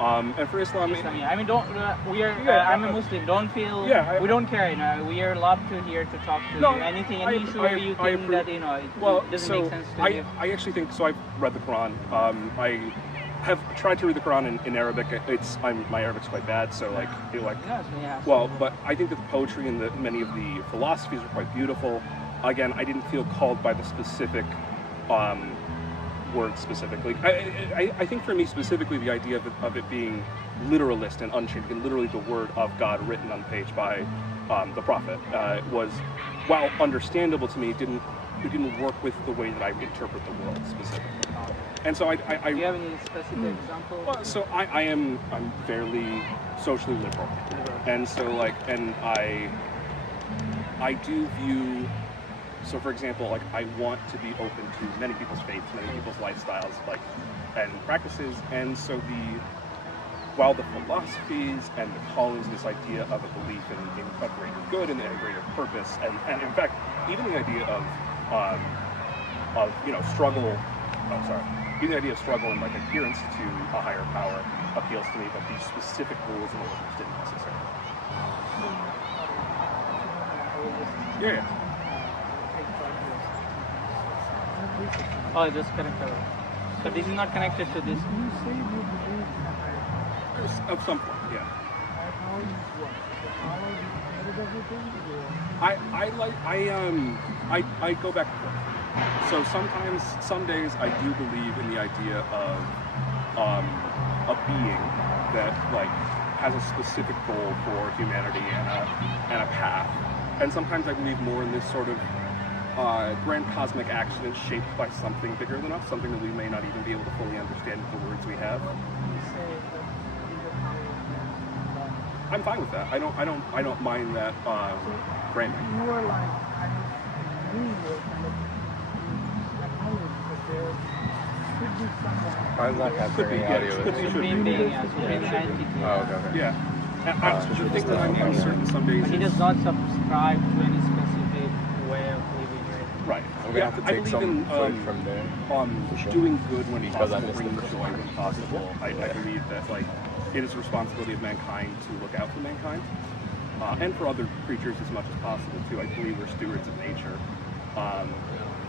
And for Islam, Yeah. I mean, don't we are? I'm a Muslim. Don't feel. We don't care. You know, we are allowed to here to talk to you. Anything, any issue where you think that it doesn't make sense to you. I actually think so. I've read the Quran. I have tried to read the Quran in Arabic. My Arabic's quite bad, so but I think that the poetry and many of the philosophies are quite beautiful. Again, I didn't feel called by the specific word specifically. I think for me specifically, the idea of it being literalist and unchanged, and literally the word of God written on the page by the Prophet was, while understandable to me, it didn't work with the way that I interpret the world specifically. And so do you have any specific example? Well, so I'm fairly socially liberal, and so I do view. So, for example, I want to be open to many people's faiths, many people's lifestyles, and practices. And so, while the philosophies and the callings, this idea of a belief in a greater good and a greater purpose, and in fact, even the idea of struggle. Oh, sorry. Even the idea of struggle and adherence to a higher power appeals to me, but these specific rules and orders didn't necessarily. Yeah. Oh, just connected. So this is not connected to this. Of some point, yeah. I go back and forth. So sometimes, some days, I do believe in the idea of a being that has a specific goal for humanity and a path. And sometimes I believe more in this sort of grand cosmic action is shaped by something bigger than us, something that we may not even be able to fully understand with the words we have. I'm fine with that. I don't mind that framing. You are Why is that capturing audio? Yeah. I think that I'm uncertain some days. He does not subscribe to any specific way of living. Right. We're gonna have to take some from there. Doing good when possible, bringing joy when possible. I believe that it is the responsibility of mankind to look out for mankind, and for other creatures as much as possible too. I believe we're stewards of nature.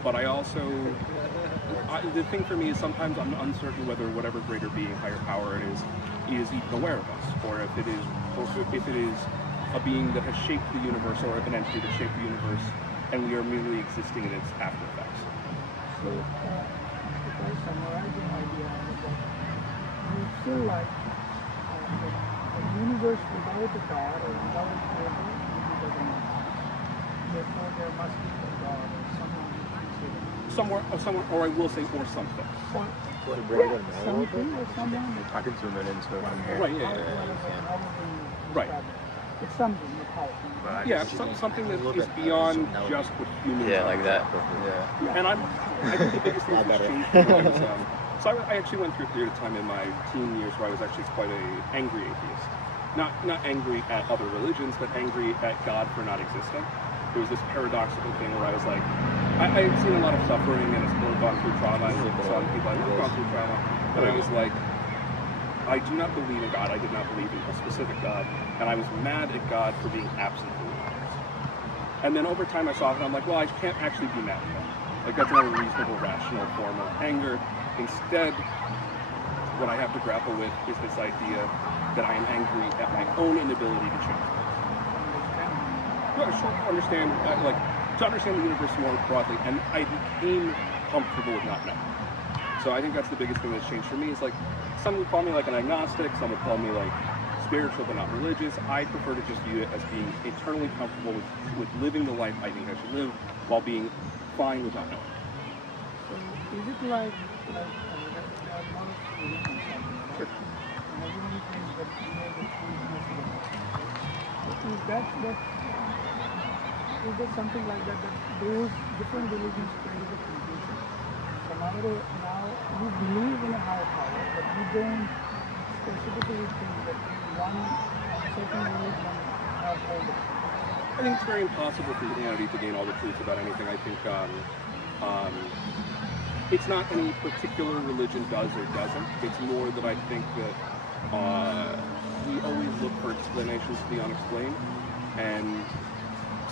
But I also, the thing for me is sometimes I'm uncertain whether whatever greater being, higher power it is even aware of us, or if it is a being that has shaped the universe, or an entity that shaped the universe, and we are merely existing in its after effects. So, if I summarize the idea, you feel like the universe without a God or without a creator doesn't exist. Therefore, there must be a God or someone who created. Somewhere, or I will say, or something. Something or someone. I can zoom in into it from here. Right, yeah. Right. It's something, yeah, something that is beyond just what humans are. Yeah, like that. Yeah. And I think the biggest thing that's changed for me was, so I actually went through a period of time in my teen years where I was actually quite an angry atheist. Not angry at other religions, but angry at God for not existing. There was this paradoxical thing where I was like, I had seen a lot of suffering and has gone through trauma, and saw people I have gone through trauma, but I was like, I do not believe in God. I did not believe in a specific God, and I was mad at God for being absent from the universe. And then over time I saw it, and I'm like, well, I can't actually be mad at God. That's not a reasonable, rational form of anger. Instead, what I have to grapple with is this idea that I am angry at my own inability to change things. To understand the universe more broadly, and I became comfortable with not knowing. So I think that's the biggest thing that's changed for me. Is some would call me an agnostic, some would call me spiritual but not religious. I prefer to just view it as being eternally comfortable with living the life I think I should live, while being fine with not knowing. So is it like there are a lot of religions out there, right? And everyone thinks that the truth is is there something like that those different religions create a confusion? So now we believe in a higher power, but we don't specifically think that one certain religion has all the truth. I think it's very impossible for humanity to gain all the truth about anything. I think it's not any particular religion does or doesn't. It's more that I think that explanations to the unexplained, and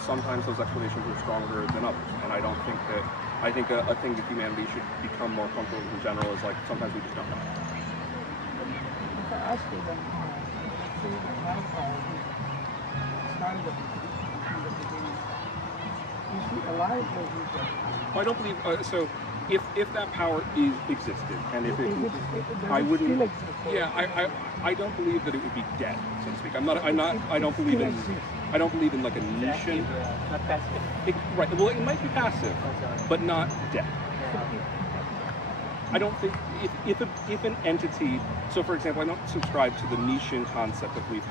sometimes those explanations are stronger than others. And I don't think that, I think a thing that humanity should become more comfortable with in general is like, sometimes we just don't know. If I ask you then, let's say the higher power started the beginning. Is he alive or is he dead? I don't believe, so if that power existed, and if it, I wouldn't, still exist? yeah, I don't believe that it would be dead, so to speak. I don't believe in, I don't believe in like a nation. Not passive. Right, well it might be passive, but not dead. I don't think, if an entity, so for example, I don't subscribe to the Nietzschean concept that we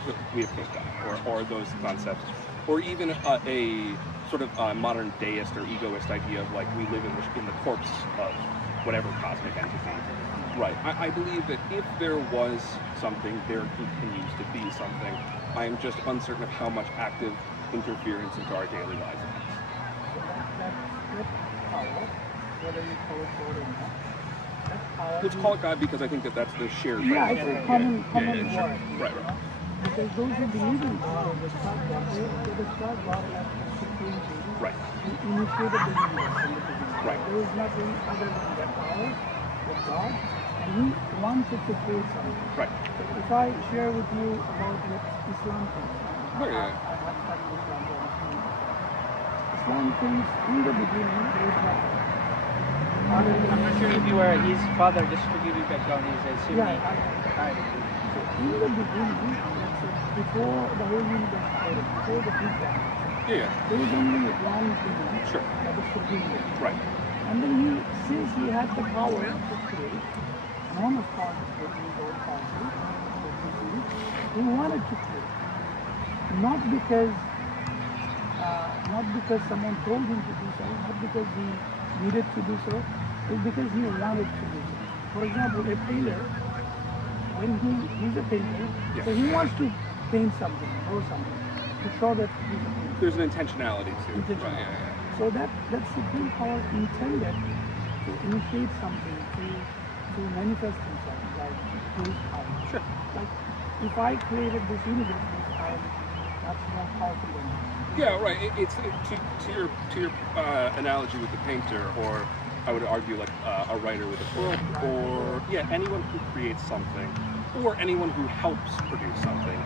have picked up, or those concepts, or even a sort of modern deist or egoist idea of like we live in the corpse of whatever cosmic entity. Right. I believe that if there was something, there continues to be something. I am just uncertain of how much active interference into our daily lives it has. That power, whether you call it God or not, that power... Let's call it God because I think that that's the shared... Yeah, it's a common word. Sure. Right. Because those who believe in God, they start God as supreme being. Right. He initiated the universe in the beginning. Right. There is nothing other than that power of God, and He wanted to create something. Right. So if I share with you about what Islam thinks, Yeah. I have studied Islam for a few years. Islam thinks in the beginning there is nothing. I'm not sure if you were his father, just to give you background, he's a Sunni. So in the beginning, let's say, before the whole universe started, before the Big Bang, Yeah. there was only one being, Sure. that was supreme being. Right. And then since he had the power to create, enormous power to create, he was all powerful, he wanted to create. Not because someone told him to do so, not because he needed to do so, it's because he wanted to do so. For example, a painter, when he's a painter, Yeah. so he wants to paint something, draw something, to show that he's a painter. There's an intentionality to it. Intentionality. Right, yeah. So that supreme power intended to initiate something, to manifest himself, like his power. Sure. Like if I created this universe, that's more powerful than me. Yeah, right. To your analogy with the painter, or I would argue like a writer with a book, or anyone who creates something, or anyone who helps produce something.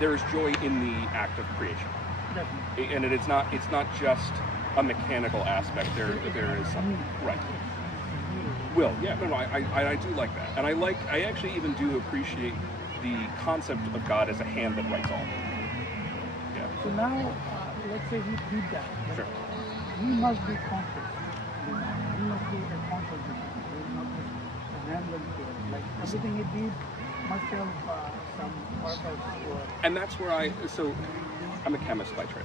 There is joy in the act of creation, Definitely. and it's not just a mechanical aspect. There is something. Right. Will. Yeah. No. I do like that, and I actually even do appreciate the concept of God as a hand that writes all. Yeah. So now, let's say he did that. Sure. He must be conscious. He must be a conscious being. He is not just a random thing. Like everything he did must have some purpose. And that's where I'm a chemist by trade,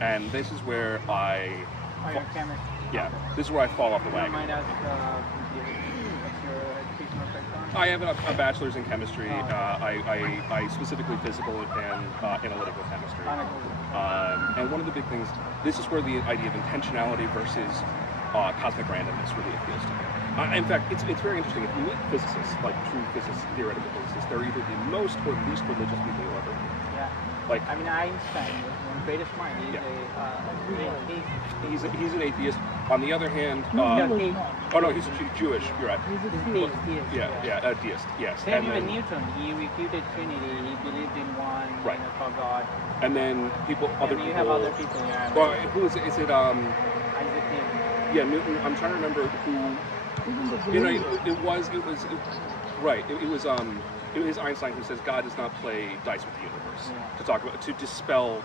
and this is where You're a chemist. Yeah, this is where I fall off the Don't wagon. mind asking, what's your educational background? I have a bachelor's in chemistry. I specifically physical and analytical chemistry. And one of the big things, this is where the idea of intentionality versus cosmic randomness really appeals to me. In fact, it's very interesting. If you meet physicists, like true physicists, theoretical physicists, they're either the most or least religious people you'll ever meet. Yeah. Like, I mean, Einstein was one of the greatest minds. He's he's an atheist. On the other hand, he's Jewish. You're right. He's a theist. theist. Yeah, a deist. Yes. Same And with then, Newton. He refuted Trinity. He believed in one, Right. for God. and then other You people. have other people. Yeah. Well, who is it? Is it Isaac Newton. Yeah, Newton. I'm trying to remember who. Even the You know, belief. it was Einstein who says God does not play dice with the universe. Yeah. To dispel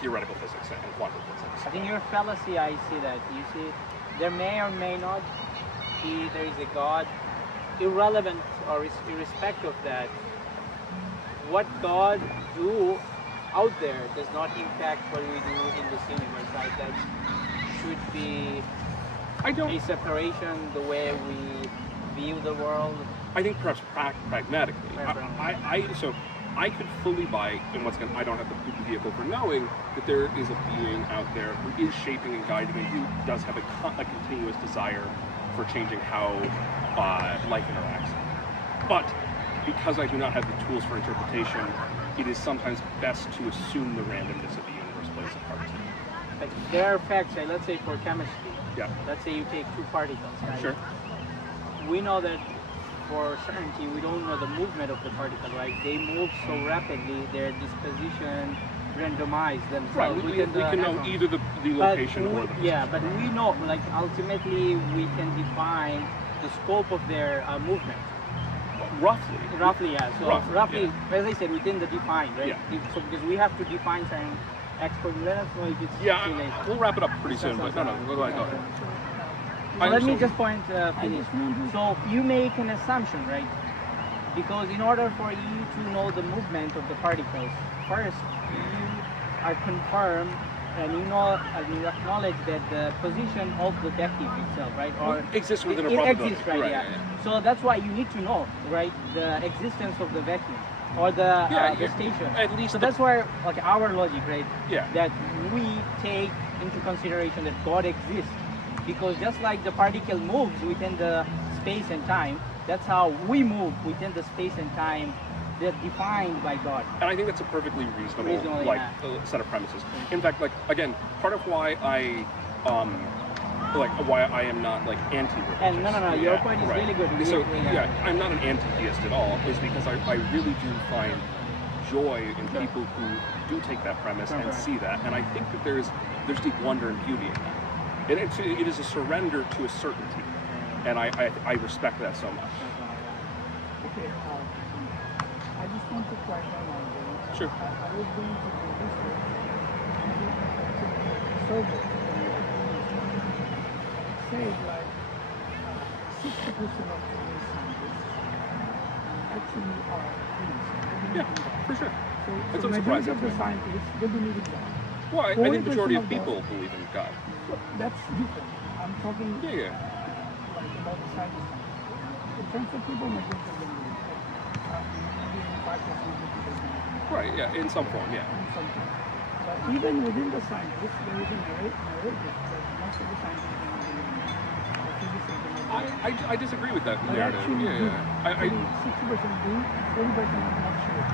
theoretical physics and quantum physics. I think your fallacy, I see that. You see, there may or may not be, there is a God. Irrelevant or irrespective of that, what God do out there does not impact what we do in this universe, right? That should be a separation, the way we view the world. I think perhaps pragmatically. I could fully buy in I don't have the vehicle for knowing that there is a being out there who is shaping and guiding and who does have a continuous desire for changing how life interacts. But because I do not have the tools for interpretation, it is sometimes best to assume the randomness of the universe plays a part too. But there are facts, like, let's say for chemistry. Yeah. Let's say you take two particles, right? Sure. We know that for certainty we don't know the movement of the particle, right? They move so rapidly, their disposition randomize themselves. Right, we can know either the location or the position. Yeah, but we know, like, ultimately we can define the scope of their movement. Roughly, yeah. So roughly, yeah. As I said, within the defined, right? Yeah. So because we have to define something expert, let us know if it's too late. We'll wrap it up pretty soon, but no, go ahead. Let me just finish. So you make an assumption, right? Because in order for you to know the movement of the particles, first you are confirmed and you know and you acknowledge that the position of the vacuum itself, right? Or exists within a it probability. exists, right? Yeah. So that's why you need to know, right, the existence of the vacuum or the station. At least. So that's where, like, our logic, right? Yeah. That we take into consideration that God exists, because just like the particle moves within the space and time, that's how we move within the space and time that's defined by God. And I think that's a perfectly reasonable set of premises. In fact, like, again, part of why I why I am not like anti-religious. And no, your point is really good. So I'm not an anti-theist at all. Is because I really do find joy in people who do take that premise and see that, and I think that there's deep wonder and beauty in that. It is a surrender to a certainty, and I respect that so much. Okay, I just want to clarify one thing. Sure. I was going to do research survey. It says like 60% of today's scientists actually are theists. Yeah, for sure. So the majority of the scientists, they believe in God. Well, I think the majority of people believe in God. That's different. I'm talking Yeah. like about the scientists. In terms of people, majority of them believe. Maybe 5%, 50%. Right, yeah, in some form, yeah. In some form. But even within the scientists, there is a narrative that most of the scientists do not believe in God. I disagree with that But narrative. actually, Yeah. 60% do, 40% are not sure.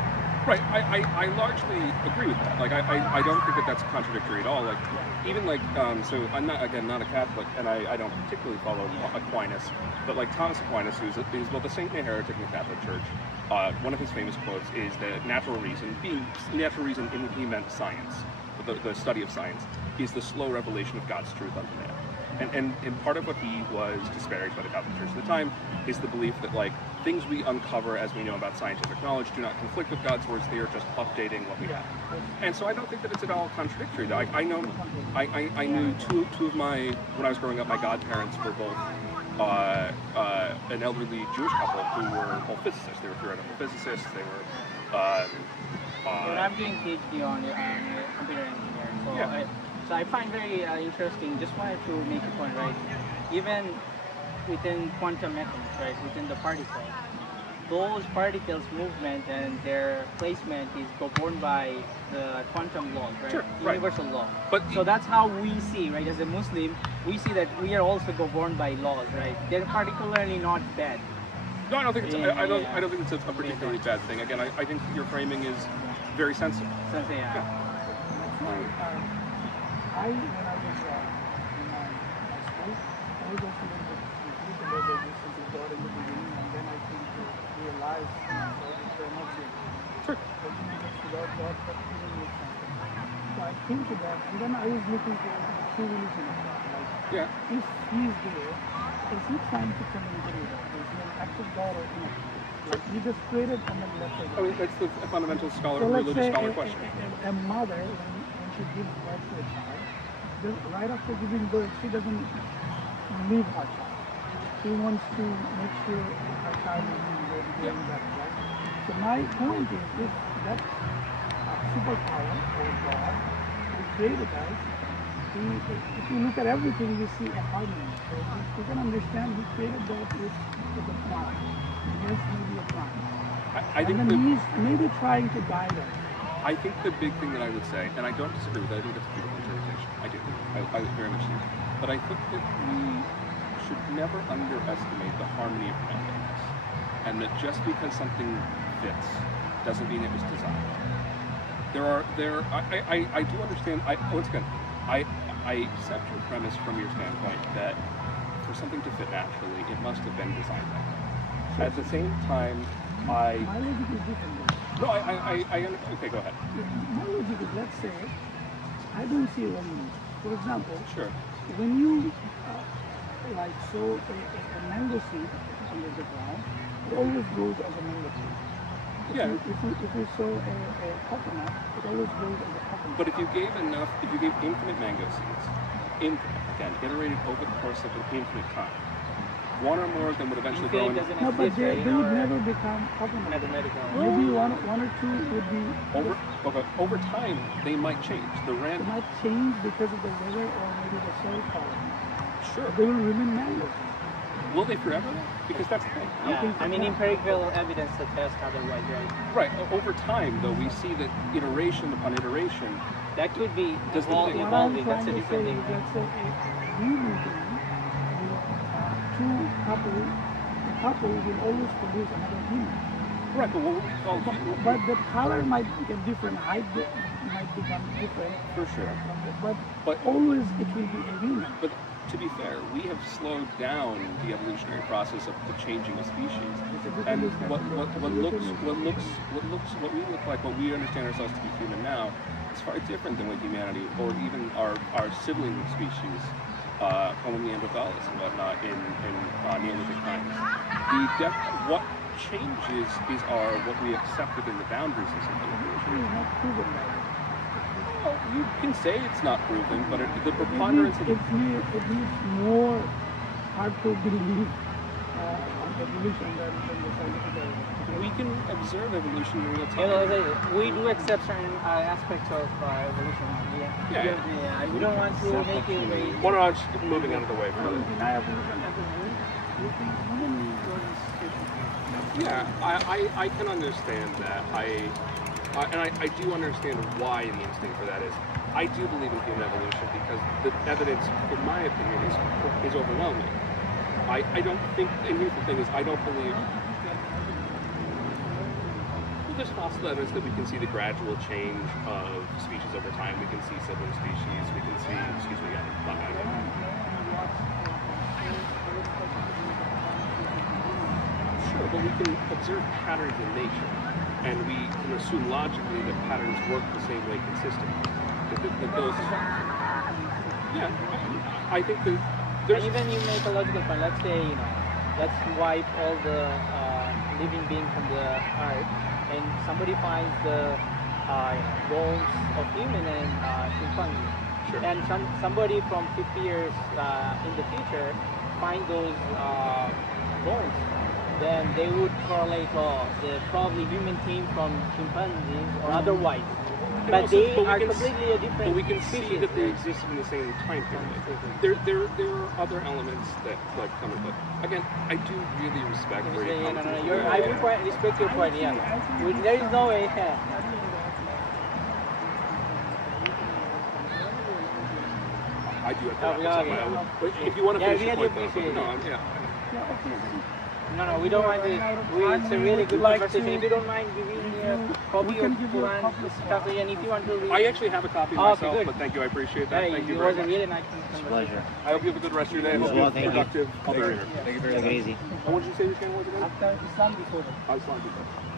Right, I largely agree with that. Like, I don't think that that's contradictory at all. Like, even like, so I'm not a Catholic, and I don't particularly follow Aquinas, but like Thomas Aquinas, who's both a saint and a heretic in the Catholic Church, one of his famous quotes is that natural reason, in he meant science, the study of science, is the slow revelation of God's truth unto man. And part of what he was disparaged by the Catholic Church at the time is the belief that, like, things we uncover as we know about scientific knowledge do not conflict with God's words. They are just updating what we have. And so I don't think that it's at all contradictory. I knew two of my, when I was growing up, my godparents were both an elderly Jewish couple who were both physicists. They were theoretical physicists. They were. I'm doing PhD on computer engineering. So I find very interesting. Just wanted to make a point, right? Even within quantum mechanics, right, within the particle, those particles' movement and their placement is governed by the quantum laws, right? Sure, Universal law. But so that's how we see, right? As a Muslim, we see that we are also governed by laws, right? They're particularly not bad. No, I don't think it's. I don't think it's a particularly bad thing. Again, I think your framing is very sensible. Yeah. When I was in my school, I was also a little bit confused about the existence of God in the beginning, and then I came to realize that they're not here. Sure. That you exist without God, but even with something. So I came to that, and then I was looking for the true religion of God. Like, if He is there, is He trying to communicate with us? Is He an active God or inactive? Like, He just created and then left us. That's the fundamental religious scholar question. A mother, when she gives birth to a child, right after giving birth, she doesn't leave her child. She wants to make sure her child is doing that, right? So my point is, if that superpower or God who created us, if you look at everything, you see a harmony. So you can understand He created that with a plan. Yes, maybe a plan. I think He's maybe trying to guide us. I think the big thing that I would say, and I don't disagree with that, I think that's a beautiful interpretation. I do. I very much do. But I think that we should never underestimate the harmony of randomness. and that just because something fits doesn't mean it was designed. I do understand. Once again, I accept your premise from your standpoint that for something to fit naturally, it must have been designed that way. At the same time, My logic is different. no, okay, go ahead. My logic is, let's say, I don't see wrong in it. For example, Sure. when you like sow a mango seed under the ground, it always grows as a mango seed. Yeah. If you sow a coconut, it always grows as a coconut. But if you gave infinite mango seeds, again, iterated over the course of an infinite time, one or more of them would eventually grow Infinite in, doesn't No, but exist, they, right? they would never become coconut. Mathematical. Maybe one or two would be. over time, they might change. They might change because of the weather or maybe the soil quality. Sure. They will remain mangoes. Will they forever? Because that's the thing. Yeah, I mean empirical evidence suggests otherwise, right? Right. Over time, though, we see that iteration upon iteration. That could be Does the thing- What I'm evolving. That's trying a to say different is, thing. let's say a human being with two couple, the couple will always produce another human. Right. But what we call But the color might get different, height might become different, for sure. but always it will be a human. But to be fair, we have slowed down the evolutionary process of the changing of species. And what we look like, what we understand ourselves to be human now, is far different than what humanity, or even our sibling species, Homo neanderthalis and whatnot, in Neolithic times. What changes are what we accept within the boundaries of civilization. It's not proven by it. Well, you can say it's not proven, but the preponderance of It needs more hard to believe on evolution than the scientific evidence. we can observe evolution in real You know, time. we do accept certain aspects of evolution. Yeah. We don't want to make it very. Why don't I just keep moving out of the way When further? we deny evolution as a rule, we think human was Yeah, I can understand that. And I do understand why the instinct for that is. I do believe in human evolution because the evidence, in my opinion, is overwhelming. I don't think, and here's the thing is, I don't believe. Well, there's fossil evidence that we can see the gradual change of species over time. We can see sibling species. We can see, excuse me, Sure, but we can observe patterns in nature, and we can assume logically that patterns work the same way consistently. That those, yeah, I think that there's. And even you make a logical point. Let's say let's wipe all the living beings from the earth, and somebody finds the bones of human and chimpanzee. Sure. And somebody from 50 years in the future find those bones, then they would correlate the probably human team from chimpanzees or otherwise. But also, they we are can completely a different But we can species. see that they existed in the same time period. There are other elements that come into it. Again, I do really respect where you come from. I would respect your point, yeah. There is no way. I do have to Oh, wrap this yeah, up. yeah. But if you want to Yeah, finish your really point, though, appreciate no, it. Yeah, okay. No, we don't mind it. It's a really good conversation. If you don't mind giving me a copy can of give you a Quran copy of stuff, and if you want to read, I actually have a copy Oh, okay, myself, good. but thank you. I appreciate that. hey, Thank you it very was a much. really nice conversation. Pleasure. I hope you have a good rest of your day. I hope Well, you have a thank you. productive other. Take it easy. What did you say your channel was again? After Islam before. Islam.